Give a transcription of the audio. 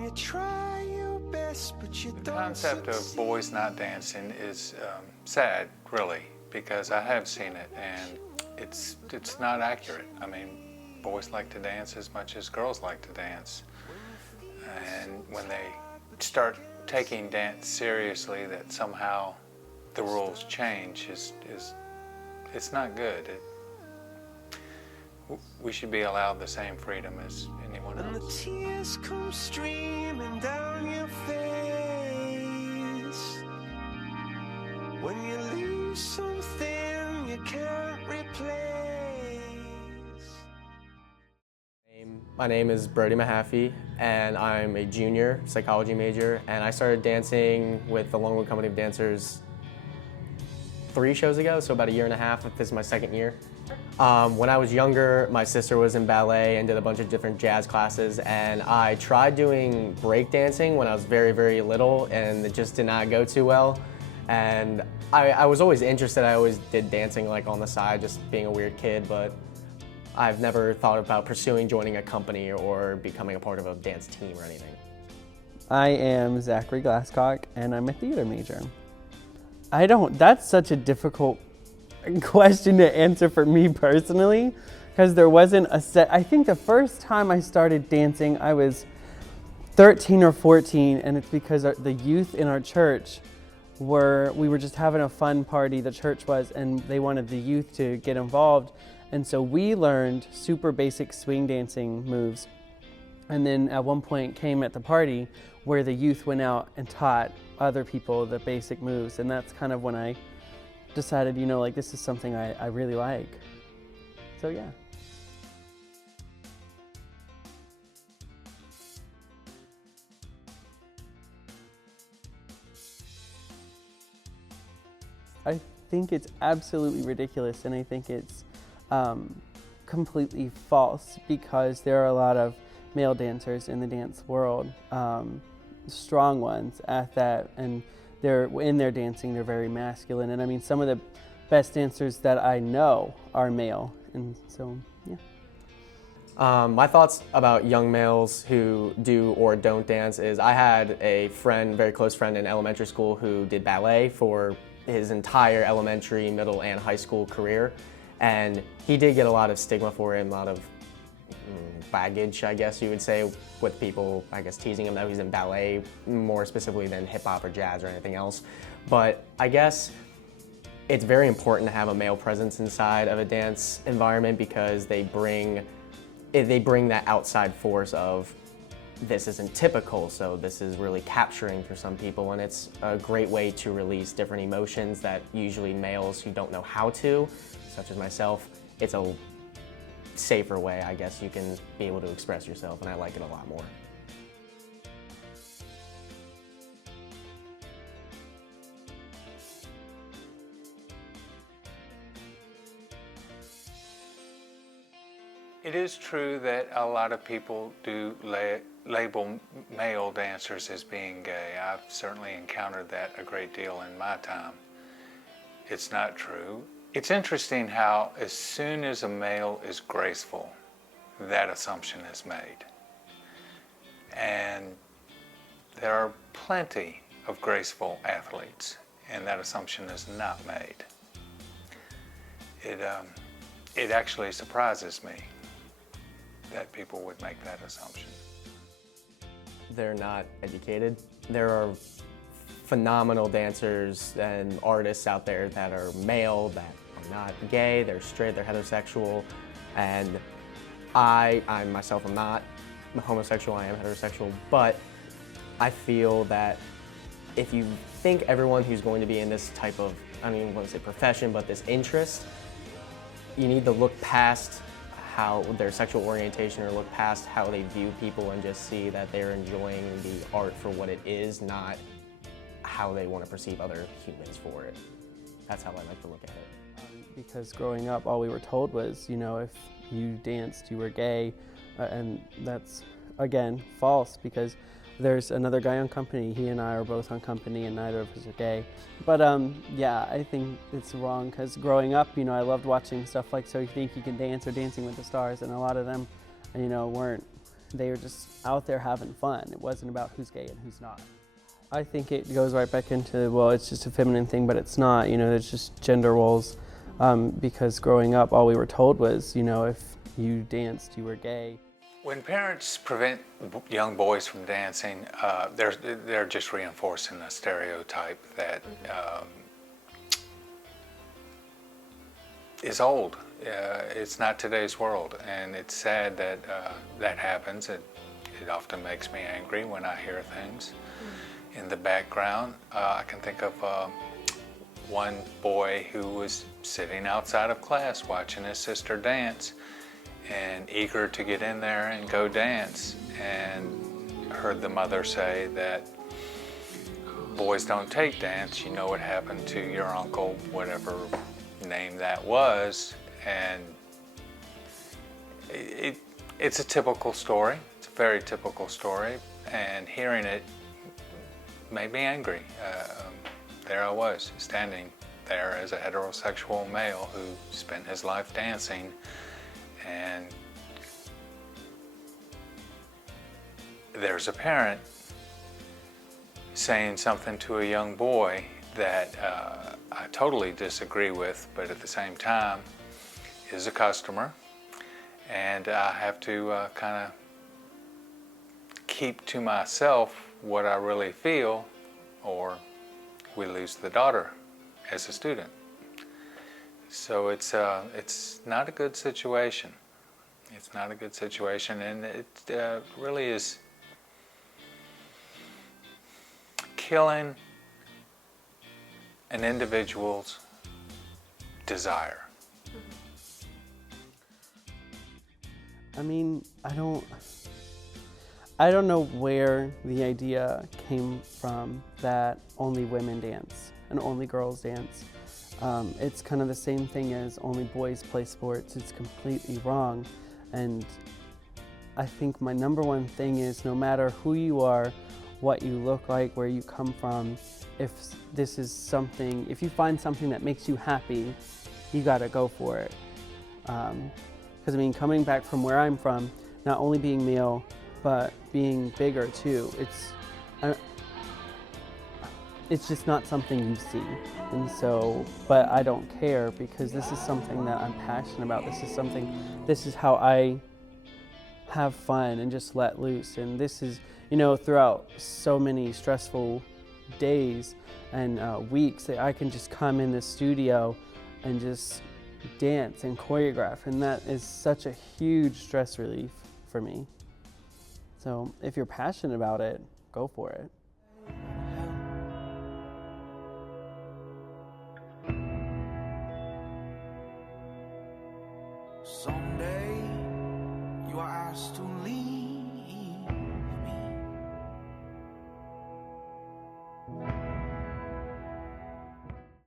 And you try your best, but you The don't concept of succeed. boys not dancing is sad, really, because I have seen it, and it's not accurate. I mean, boys like to dance as much as girls like to dance, and when they start taking dance seriously, that somehow the rules change is it's not good. We should be allowed the same freedom as anyone And the else. tears come streaming down your face when you lose something you can't replace. My name is Brody Mahaffey, and I'm a junior psychology major, and I started dancing with the Longwood Company of Dancers 3 shows ago, so about a year and a half. This is my second year. When I was younger, my sister was in ballet and did a bunch of different jazz classes, and I tried doing break dancing when I was very, very little, and it just did not go too well. And I was always interested. I always did dancing like on the side, just being a weird kid, but I've never thought about pursuing joining a company or becoming a part of a dance team or anything. I am Zachary Glasscock, and I'm a theater major. That's such a difficult question to answer for me personally, because there wasn't a set. I think the first time I started dancing, I was 13 or 14, and it's because the youth in our church we were just having a fun party, the church was, and they wanted the youth to get involved. And so we learned super basic swing dancing moves. And then at one point came at the party where the youth went out and taught other people the basic moves. And that's kind of when I decided, like this is something I really like. So yeah. I think it's absolutely ridiculous, and I think it's completely false, because there are a lot of male dancers in the dance world, strong ones at that, and in their dancing they're very masculine. And I mean, some of the best dancers that I know are male, and so yeah. My thoughts about young males who do or don't dance is I had a friend, very close friend in elementary school, who did ballet for his entire elementary, middle, and high school career. And he did get a lot of stigma for it, a lot of baggage, I guess you would say, with people, I guess, teasing him that he's in ballet more specifically than hip hop or jazz or anything else. But I guess it's very important to have a male presence inside of a dance environment, because they bring that outside force of, this isn't typical, so this is really capturing for some people, and it's a great way to release different emotions that usually males who don't know how to, such as myself, it's a safer way, I guess, you can be able to express yourself, and I like it a lot more. It is true that a lot of people do label male dancers as being gay. I've certainly encountered that a great deal in my time. It's not true. It's interesting how as soon as a male is graceful, that assumption is made. And there are plenty of graceful athletes, and that assumption is not made. It actually surprises me that people would make that assumption. They're not educated. There are phenomenal dancers and artists out there that are male, that are not gay, they're straight, they're heterosexual, and I myself am not homosexual, I am heterosexual, but I feel that if you think everyone who's going to be in this type of, I don't even want to say profession, but this interest, you need to look past how their sexual orientation, or look past how they view people, and just see that they're enjoying the art for what it is, not how they want to perceive other humans for it. That's how I like to look at it. Because growing up, all we were told was, if you danced, you were gay, and that's, again, false, because there's another guy on Company. He and I are both on Company, and neither of us are gay. But yeah, I think it's wrong, because growing up, I loved watching stuff like So You Think You Can Dance or Dancing with the Stars, and a lot of them, weren't they were just out there having fun. It wasn't about who's gay and who's not. I think it goes right back into, well, it's just a feminine thing, but it's not. You know, it's just gender roles. Because growing up, all we were told was, you know, if you danced, you were gay. When parents prevent young boys from dancing, they're just reinforcing a stereotype that is old. It's not today's world, and it's sad that that happens. It often makes me angry when I hear things. In the background, I can think of one boy who was sitting outside of class watching his sister dance and eager to get in there and go dance, and heard the mother say that boys don't take dance. You know what happened to your uncle, whatever name that was. And it's a typical story. It's a very typical story, and hearing it made me angry. There I was, standing there as a heterosexual male who spent his life dancing, and there's a parent saying something to a young boy that I totally disagree with, but at the same time is a customer, and I have to kind of keep to myself what I really feel, or we lose the daughter as a student. So it's not a good situation. It's not a good situation, and it really is killing an individual's desire. I mean, I don't know where the idea came from that only women dance and only girls dance. It's kind of the same thing as only boys play sports. It's completely wrong. And I think my number one thing is, no matter who you are, what you look like, where you come from, if this is something, if you find something that makes you happy, you gotta go for it. Because I mean, coming back from where I'm from, not only being male, but being bigger too, it's just not something you see. And so, but I don't care, because this is something that I'm passionate about. This is how I have fun and just let loose. And this is, you know, throughout so many stressful days and weeks, that I can just come in the studio and just dance and choreograph. And that is such a huge stress relief for me. So if you're passionate about it, go for it. Someday you are asked to leave.